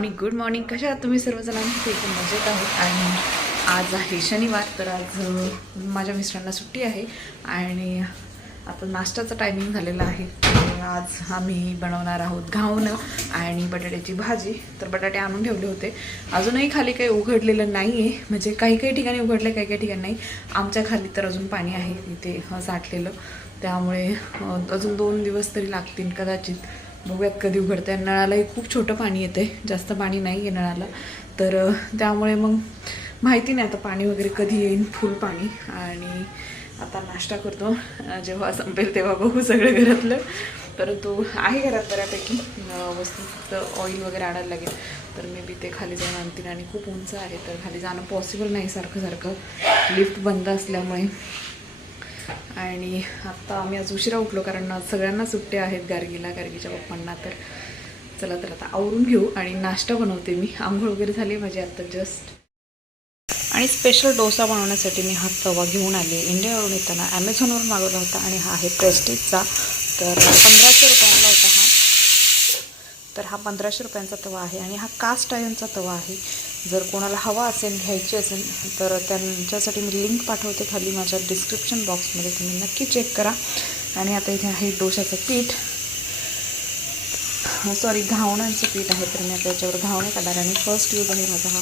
आणि good morning कशा आहात तुम्ही सर्वजण आम्ही एकदम मजेत आहोत आणि आज आहे शनिवार तर आज माझ्या मिस्टरांना सुट्टी आहे आणि आता नाश्त्याचं टायमिंग झालेलं आहे. आज आम्ही बनवणार आहोत घावणं आणि बटाट्याची भाजी. तर बटाटे आणून ठेवले होते. अजूनही खाली काही उघडलेलं नाही आहे म्हणजे काही काही ठिकाणी उघडले काही काही ठिकाणी नाही. आमच्या खाली तर अजून पाणी आहे. इथे साठलेलं. त्यामुळे अजून दोन दिवस तरी लागतील कदाचित. बघूयात कधी उघडते नळालाही खूप छोटं पाणी येते जास्त पाणी नाही आहे नळाला. तर त्यामुळे मग माहिती नाही आता पाणी वगैरे कधी येईन फुल पाणी. आणि आता नाश्ता करतो. जेव्हा संपेल तेव्हा बघू सगळं घरातलं. परंतु आहे घरात बऱ्यापैकी. वस्तू फक्त ऑइल वगैरे आणायला लागेल. तर मे बी ते खाली जाऊन आणतील. आणि खूप उंच आहे. तर खाली जाणं पॉसिबल नाही सारखं सारखं. लिफ्ट बंद असल्यामुळे. आणि आत्ता आम्ही आज उशिरा उठलो कारण सगळ्यांना सुट्ट्या आहेत गार्गीला गार्गीच्या पप्पांना. तर चला तर आता आवरून घेऊ आणि नाश्ता बनवते मी. आंघोळ वगैरे झाली माझी आत्ता जस्ट आणि स्पेशल डोसा बनवण्यासाठी मी हा तवा घेऊन आले. इंडियावरून येताना ॲमेझॉनवर मागवला होता आणि हा आहे प्रेस्टिजचा तर पंधराशे रुपयाला होता हा. तर हा पंधराशे रुपयांचा तवा आहे आणि हा कास्ट आयनचा तवा आहे. जर कोणाला हवा असेल घ्यायची असेल तर त्यांच्यासाठी मी लिंक पाठवते खाली माझ्या डिस्क्रिप्शन बॉक्समध्ये तुम्ही नक्की चेक करा. आणि आता इथे आहे डोशाचं पीठ. सॉरी घावणांचं पीठ आहे तर मी आता याच्यावर घावणे काढणार. आणि फर्स्ट यूज आहे माझा हा.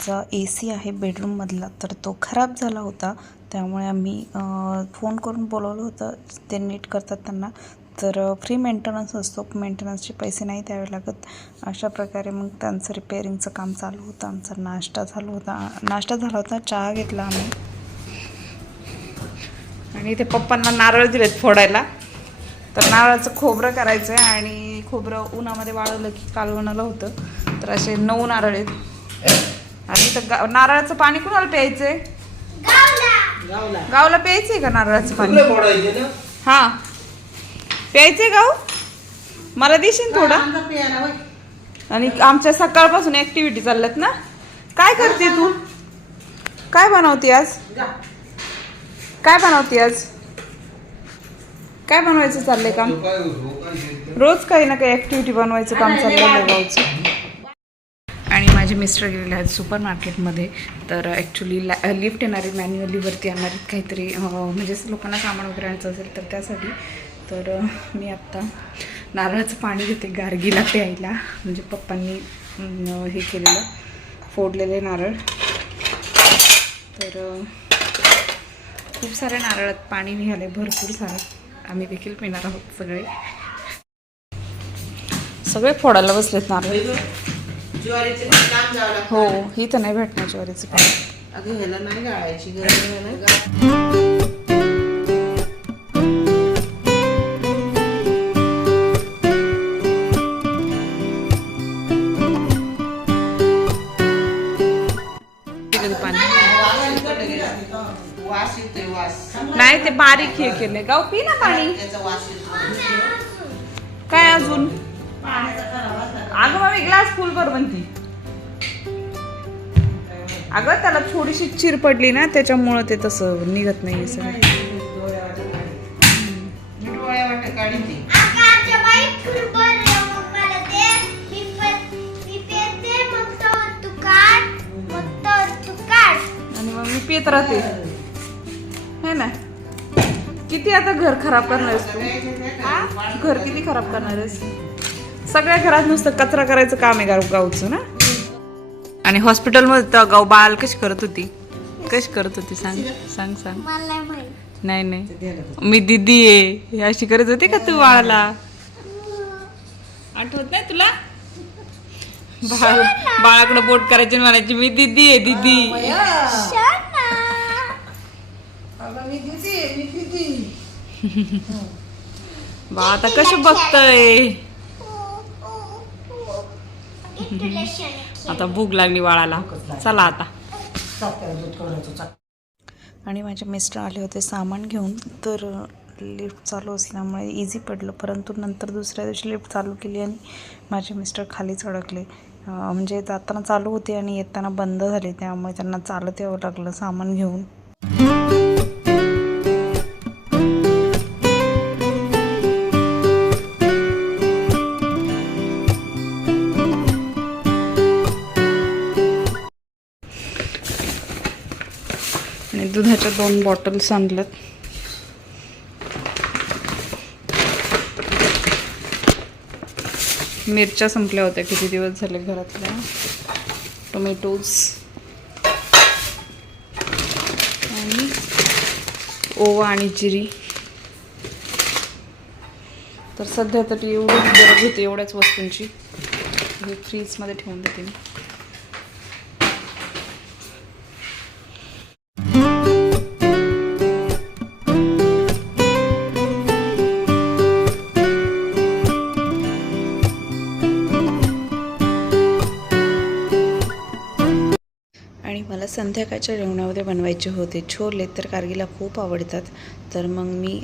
आमचा ए सी आहे बेडरूममधला तर तो खराब झाला होता. त्यामुळे आम्ही फोन करून बोलवलं होतं. ते नीट करतात त्यांना. तर फ्री मेंटेनन्स असतो. मेंटेनन्सचे पैसे नाही द्यावे लागत. अशा प्रकारे मग त्यांचं रिपेअरिंगचं काम चालू होतं. आमचा नाश्ता झाला होता. नाश्ता झाला होता. चहा घेतला आम्ही. आणि इथे पप्पांना नारळ दिलेत फोडायला. तर नारळाचं खोबरं करायचं आहे आणि खोबरं उन्हामध्ये वाळवलं की कालवणाला होतं. तर असे नऊ नारळ आहेत. आणि गा नारळाचं पाणी कुणाला प्यायचंय? गावला. प्यायचंय का नारळाचं पाणी? हा. प्यायचंय गाव मला देशील थोडं? आणि आमच्या सकाळपासून ऍक्टिव्हिटी चालल्यात ना? काय करते तू? काय बनवते आज? काय बनवते आज? काय बनवायचं चाललंय काम? रोज काही ना काही ऍक्टिव्हिटी बनवायचं काम चाललंय आहे गावचं मिस्टर गेलेले आहेत सुपर मार्केटमध्ये तर ॲक्च्युली लिफ्ट येणारी मॅन्युअलीवरती येणारी काहीतरी म्हणजे असं लोकांना सामान वगैरे आणायचं असेल तर त्यासाठी. तर मी आत्ता नारळाचं पाणी घेते गार्गीला प्यायला. म्हणजे पप्पांनी हे केलेलं फोडलेले नारळ. तर खूप सारे नारळात पाणी निघाले भरपूर सारं. आम्ही देखील पिणार आहोत सगळे. सगळे फोडायला बसलेत नारळ. ज्वारीचे लांब जावं लागतं. हो ही तर नाही भेटणार ज्वारीचं पाणी. अगं ह्याला नाही गाळायची गरज ना नाही ते बारीक हे केले गाव पी ना पाणी. काय अजून? मम्मी ग्लास फुल कर म्हणती. अगं त्याला थोडीशी चिर पडली ना त्याच्यामुळं ते तसं निघत नाही सगळं. आणि मग मी पित राहते. है ना? किती आता घर खराब करणार आहेस तू? घर किती खराब करणार आहेस? सगळ्या घरात नुसतं कचरा करायचं काम आहे गाव गावचं ना? आणि हॉस्पिटलमध्ये तर गाव बाल कशी करत होती? कशी करत होती? सांग सांग सांग. नाही नाही मी दिदी आहे. हे अशी करत होती का तू बाळाला? आठवत नाही तुला? बाळ बाळाकडे बोट करायची म्हणायची मी दिदी आहे दिदी. शाना अगं मी दिदी मी दिदी. बाळ आता कसं बघतय? आता भूक लागली बाळाला चला आता. आणि माझे मिस्टर आले होते सामान घेऊन. तर लिफ्ट चालू असल्यामुळे इझी पडलं. परंतु नंतर दुसऱ्या दिवशी लिफ्ट चालू केली आणि माझे मिस्टर खालीच अडकले. म्हणजे जाताना चालू होते आणि येताना बंद झाले. त्यामुळे त्यांना चालत यावं लागलं सामान घेऊन. दुधाच्या दोन बॉटल्स आणल्यात. मिरच्या संपल्या होत्या किती दिवस झाले घरातल्या? टोमॅटोज आणि ओवा आणि जिरी. तर सध्या तरी एवढीच गरज होती एवढ्याच वस्तूंची. हे फ्रीजमध्ये ठेवून देते मी. संध्याकाळच्या जेवणामध्ये बनवायचे होते. छोले तर कारगीला खूप आवडतात. तर मग मी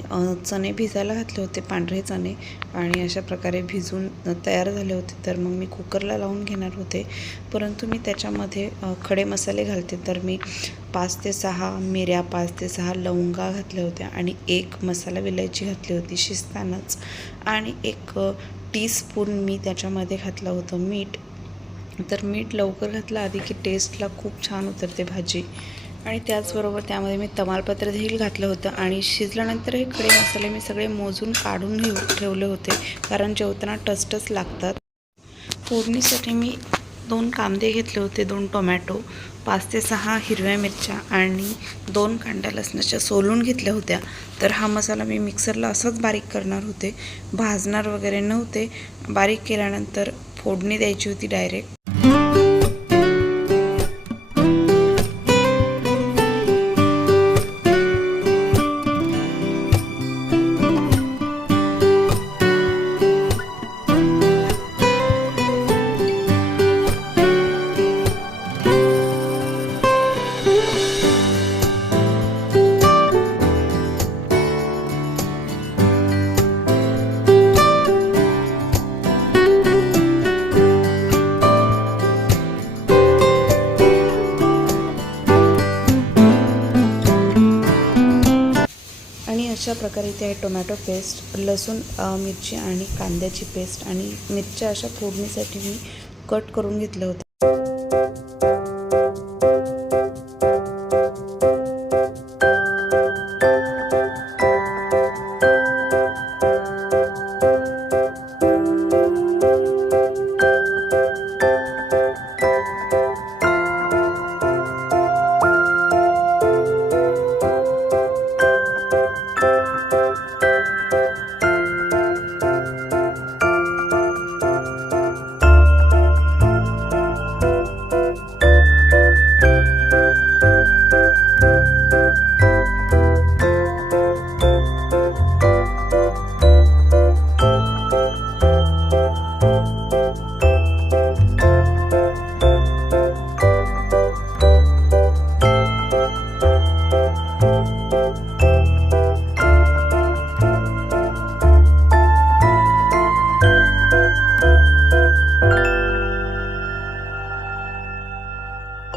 चणे भिजायला घातले होते पांढरे चणे. आणि अशा प्रकारे भिजून तयार झाले होते. तर मग मी कुकरला लावून घेणार होते. परंतु मी त्याच्यामध्ये खडे मसाले घालते. तर मी पाच ते सहा मिऱ्या पाच ते सहा लवंगा घातल्या होत्या. आणि एक मसाला विलायची घातली होती शिजतानाच आणि एक टीस्पून मी त्याच्यामध्ये घातलं होतं मीठ. तर मीठ लवकर घातलं आधी की टेस्टला खूप छान उतरते भाजी. आणि त्याचबरोबर त्यामध्ये मी तमालपत्र देखील घातलं होतं आणि शिजल्यानंतर हे खडे मसाले मी सगळे मोजून काढून घेऊ ठेवले होते. कारण जेवताना टचटच लागतात. फोडणीसाठी मी दोन कांदे घेतले होते दोन टोमॅटो पाच ते सहा हिरव्या मिरच्या आणि दोन कांड्या लसणाच्या सोलून घेतल्या होत्या. तर हा मसाला मी मिक्सरला असंच बारीक करणार होते. भाजणार वगैरे नव्हते. बारीक केल्यानंतर फोडणी द्यायची होती डायरेक्ट प्रकारे इथे आहे टोमॅटो पेस्ट लसूण मिरची आणि कांद्याची पेस्ट. आणि मिरच्या अशा फोडणीसाठी मी कट करून घेतलं होतं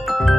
Bye.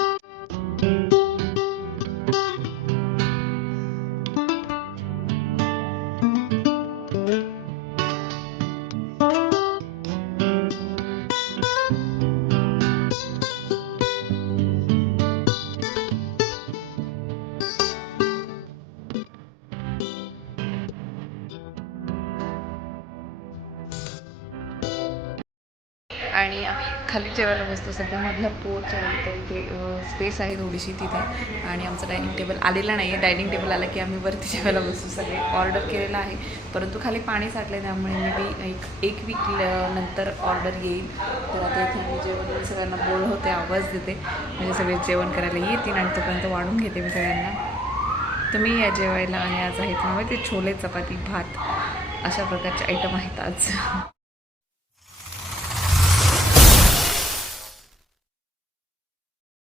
आणि खाली जेवायला बसतो सध्या मधला पोच आहे तर इथे स्पेस आहे थोडीशी तिथे. आणि आमचं डायनिंग टेबल आलेलं नाही आहे डायनिंग टेबल आलं की आम्ही वरती जेवायला बसू सगळे ऑर्डर केलेलं आहे. परंतु खाली पाणी साठले त्यामुळे मी बी एक एक वीक नंतर ऑर्डर येईल. तर आता इथे आम्ही जेवण सगळ्यांना बोल होते आवाज देते. म्हणजे सगळे जेवण करायला येतील आणि तोपर्यंत वाढून घेते मी सगळ्यांना. तुम्ही या जेवायला आणि आज आहे तुम्हाला ते छोले चपाती भात अशा प्रकारचे आयटम आहेत आज.